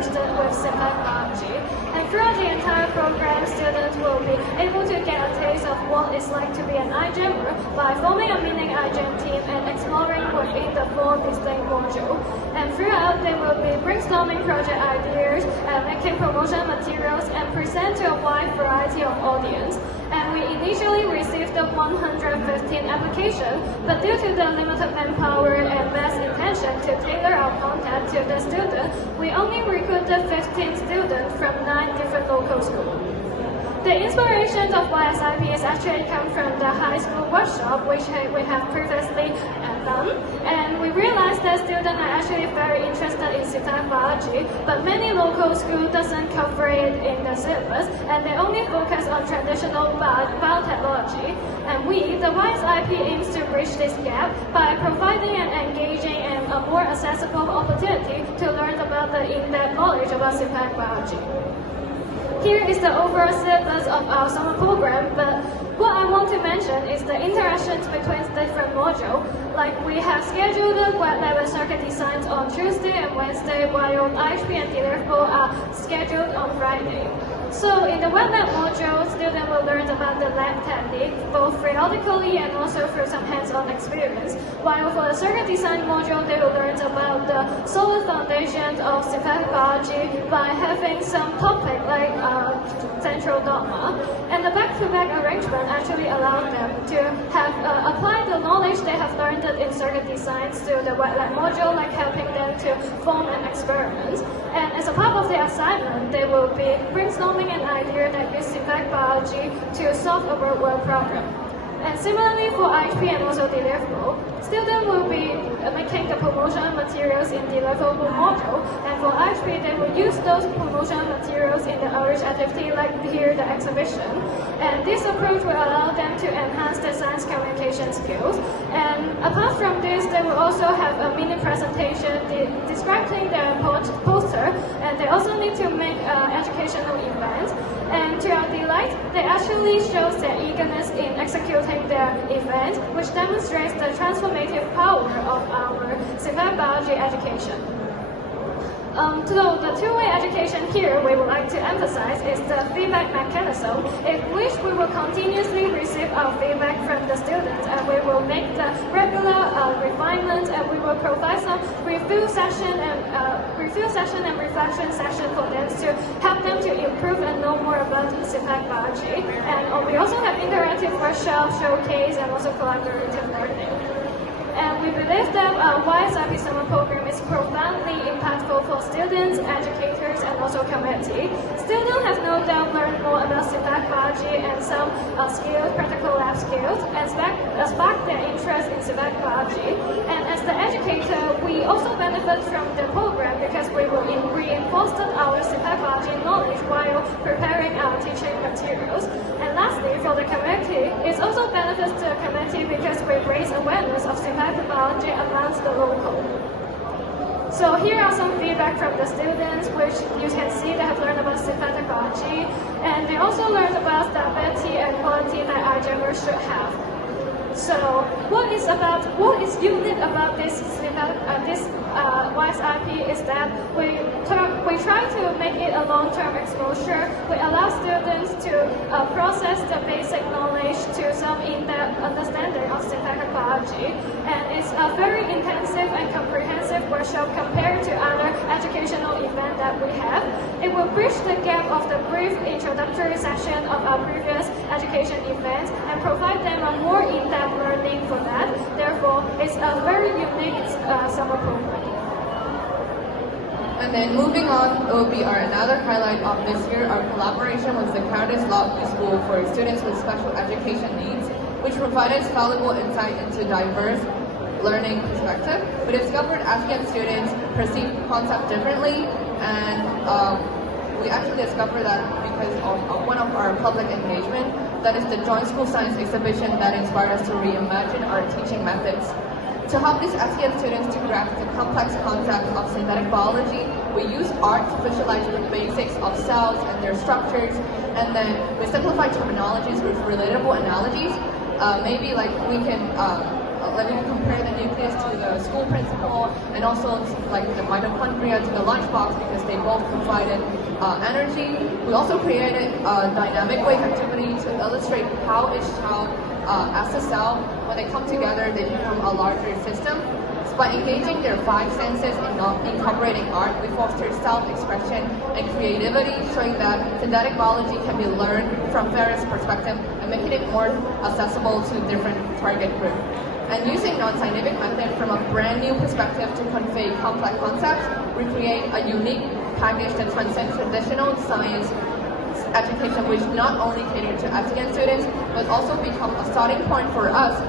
interested with synthetic biology. And throughout the entire program, students will be able to get a taste of what it's like to be an iGEMer by forming a mini iGEM team and exploring within the 4 distinct modules. And throughout, they will be brainstorming project ideas, making promotion materials, and present to a wide variety of audience. And we initially received the 115 applications, but due to the limited manpower and best intention to tailor our content to the student, we only recruited 15 students from 9 different local schools. The inspiration of YSIP is actually come from the high school workshop, which we have previously done, and we realized that students are actually very interested in synthetic biology, but many local schools doesn't cover it in the syllabus, and they only focus on traditional biotechnology. And we, the YSIP, aims to bridge this gap by providing an engaging and a more accessible opportunity to learn about the in-depth knowledge about synthetic biology. Here is the overall syllabus of our summer program, but what I want to mention is the interactions between different modules. Like we have scheduled the web lab and circuit designs on Tuesday and Wednesday, while IHP and deliverable are scheduled on Friday. So in the web lab module, students will learn about the lab technique, both periodically and also through some hands-on experience. While for the circuit design module, they will learn about the solid foundations of synthetic biology by having some topic like central dogma. And the back-to-back arrangement actually allows them to have apply the knowledge they have learned in circuit designs to the web lab module, like helping them to form an experiment. And as a part of the assignment, they will be brainstorming an idea that uses synthetic biology to solve a real-world problem. And similarly for IHP and also deliverable, students will be making the promotional materials in deliverable module, and for IHP they will use those promotional materials in the outreach activity like here the exhibition. And this approach will allow them to enhance their science communication skills. And apart from this, they will also have a mini presentation describing their poster, and they also need to make educational events. And to our delight, they actually shows their eagerness in executing their event, which demonstrates the transformative power of our synthetic biology education. So the two-way education here we would like to emphasize is the feedback mechanism, in which we will continuously receive our feedback from the students, and we will make the regular refinements, and we will provide some review session and reflection session for them to help them to improve and know more about synthetic biology. And we also have interactive workshop, showcase, and also collaborative learning. And we believe that YSIP summer program is profoundly impactful for students, educators, and also community. Students have no doubt learned more about synthetic biology and some skills, practical lab skills, and spark their interest in synthetic biology. And as the educator, we also benefit from the program because we will reinforce our synthetic biology knowledge while preparing our teaching materials. And lastly, for the community, it also benefits the community because we raise awareness of synthetic biology amongst the local. So here are some feedback from the students, which you can see they have learned about synthetic biology, and they also learned about stability and quality that iGEMers should have. So what is unique about this YSIP is that we try to make it a long-term exposure. We allow students to process the basic knowledge to some in-depth understanding of synthetic biology, and it's a very intensive and comprehensive workshop compared to other educational events that we have. It will bridge the gap of the brief introductory section of our previous education events and provide them a more in-depth learning for that. Therefore, it's a very unique summer program. And then moving on will be another highlight of this year, our collaboration with the Countess Law School for students with special education needs, which provided valuable insight into diverse learning perspective. We discovered African students perceive concepts differently, and we actually discovered that because of one of our public engagement, that is the Joint School Science exhibition that inspired us to reimagine our teaching methods. To help these SEN students to grasp the complex concept of synthetic biology, we use art to visualize the basics of cells and their structures, and then we simplify terminologies with relatable analogies. Maybe like we can let me compare the nucleus to the school principal, and also like the mitochondria to the lunchbox, because they both provided energy. We also created a dynamic wave activity to illustrate how each child, as a cell, when they come together, they become a larger system. By engaging their five senses and not incorporating art, we foster self-expression and creativity, showing that synthetic biology can be learned from various perspectives and making it more accessible to different target groups. And using non-scientific method from a brand new perspective to convey complex concepts, we create a unique package that transcends traditional science education, which not only cater to SEN students, but also become a starting point for us